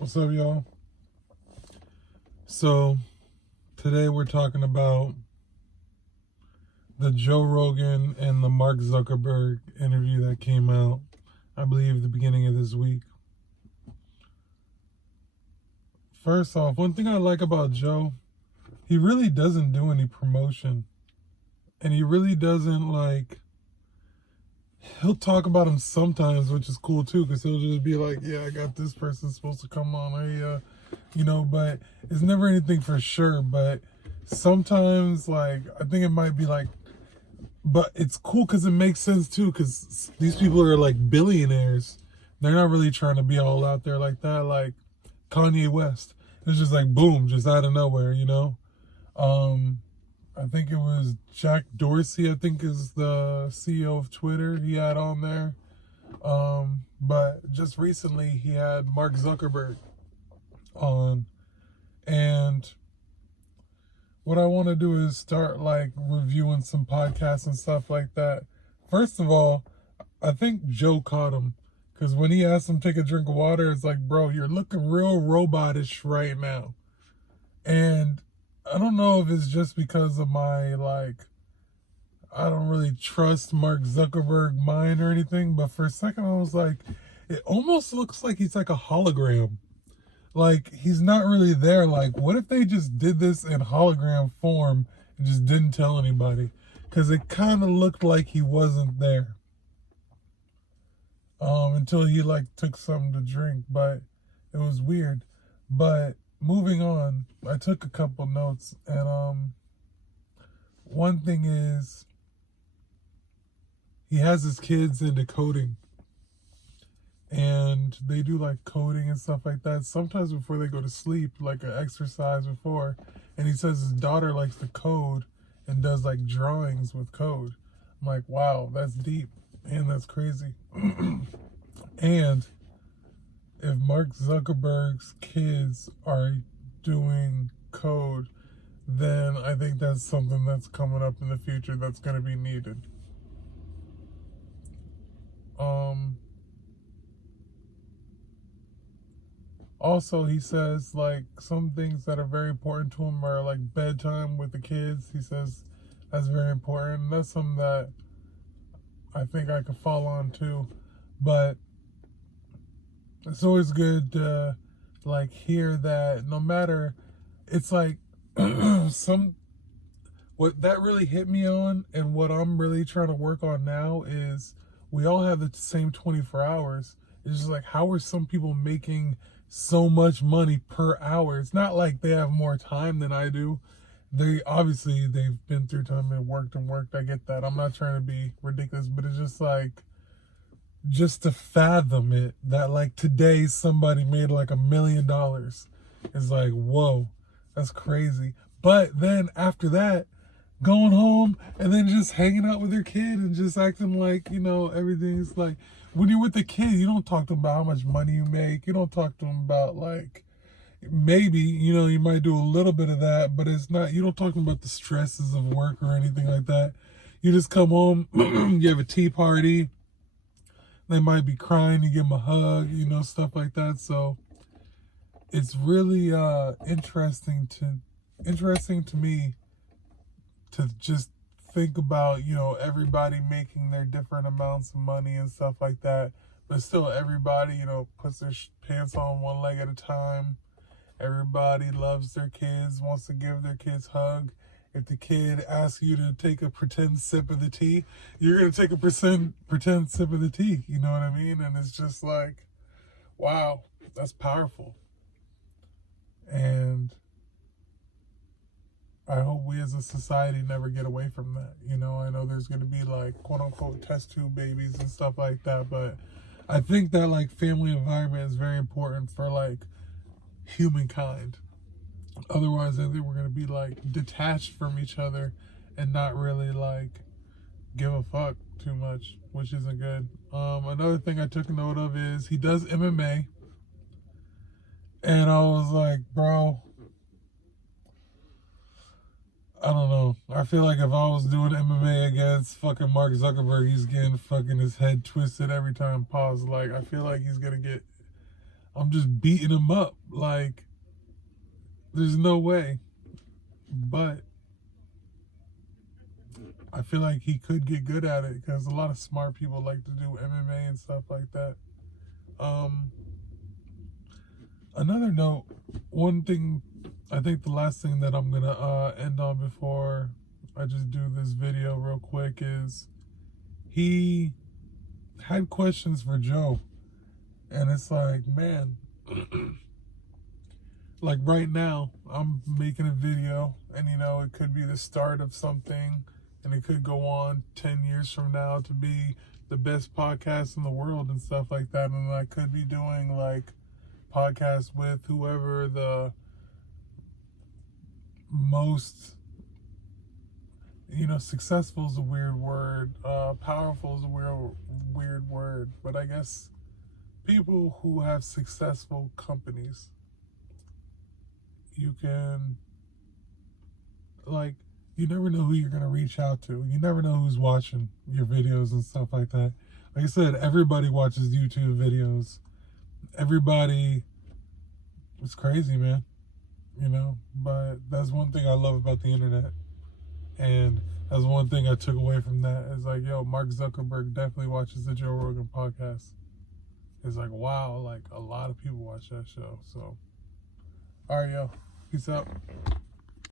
What's up, y'all? So, today we're talking about the Joe Rogan and the Mark Zuckerberg interview that came out, I believe, the beginning of this week. First off, one thing I like about Joe, he really doesn't do any promotion. And he really doesn't, he'll talk about him sometimes, which is cool too, because he'll just be like, yeah, I got this person supposed to come on. But it's never anything for sure. But sometimes, I think it might be but it's cool because it makes sense too, because these people are like billionaires. They're not really trying to be all out there like that, like Kanye West. It's just like boom, just out of nowhere, you know? I think it was Jack Dorsey, I think is the CEO of Twitter, he had on there. But just recently he had Mark Zuckerberg on. And what I want to do is start reviewing some podcasts and stuff like that. First of all, I think Joe caught him, because when he asked him to take a drink of water, it's like, bro, you're looking real robotish right now. And I don't know if it's just because of my I don't really trust Mark Zuckerberg mind or anything, but for a second I was like, it almost looks like he's like a hologram. Like, he's not really there. Like, what if they just did this in hologram form and just didn't tell anybody? Because it kind of looked like he wasn't there. Until he took something to drink, but it was weird. But moving on, I took a couple notes, and one thing is he has his kids into coding. And they do coding and stuff like that sometimes before they go to sleep, like an exercise before. And he says his daughter likes to code and does drawings with code. I'm like, wow, that's deep and that's crazy. And if Mark Zuckerberg's kids are doing code, then I think that's something that's coming up in the future that's going to be needed. Also, he says some things that are very important to him are bedtime with the kids. He says that's very important. That's something that I think I could fall on too. But it's always good to hear that no matter, it's what that really hit me on, and what I'm really trying to work on now is we all have the same 24 hours. It's just how are some people making so much money per hour? It's not like they have more time than I do. They've been through time and worked. I get that. I'm not trying to be ridiculous, but it's just to fathom it, that today somebody made $1 million. It's whoa, that's crazy. But then after that, going home and then just hanging out with your kid and just acting everything's when you're with the kid, you don't talk to them about how much money you make. You don't talk to them about maybe, you might do a little bit of that, but it's not, you don't talk to them about the stresses of work or anything like that. You just come home, you have a tea party. They might be crying, you give them a hug, stuff like that. So it's really interesting to me to just think about, everybody making their different amounts of money and stuff like that. But still, everybody, puts their pants on one leg at a time. Everybody loves their kids, wants to give their kids a hug. If the kid asks you to take a pretend sip of the tea, you're going to take a pretend sip of the tea. You know what I mean? And it's just wow, that's powerful. And I hope we as a society never get away from that. I know there's going to be quote unquote test tube babies and stuff like that, but I think that family environment is very important for humankind. Otherwise, I think we're going to be detached from each other and not really give a fuck too much, which isn't good. Another thing I took note of is he does MMA. And I was like, bro, I don't know. I feel like if I was doing MMA against fucking Mark Zuckerberg, he's getting fucking his head twisted every time. Pause. I feel like he's gonna get I'm just beating him up. Like, there's no way. But I feel like he could get good at it because a lot of smart people like to do MMA and stuff like that. Another note, one thing, I think the last thing that I'm gonna end on before I just do this video real quick is he had questions for Joe, and it's like, man, like right now I'm making a video, and you know, it could be the start of something, and it could go on 10 years from now to be the best podcast in the world and stuff like that, and I could be doing like podcasts with whoever the most, you know, successful is a weird word, powerful is a weird word, but I guess people who have successful companies, you can, like, you never know who you're going to reach out to. You never know who's watching your videos and stuff like that. Like I said, everybody watches YouTube videos. Everybody, it's crazy, man. You know, but that's one thing I love about the internet. And that's one thing I took away from that. Is like, yo, Mark Zuckerberg definitely watches the Joe Rogan podcast. It's like, wow, like a lot of people watch that show. So, all right, yo, peace out.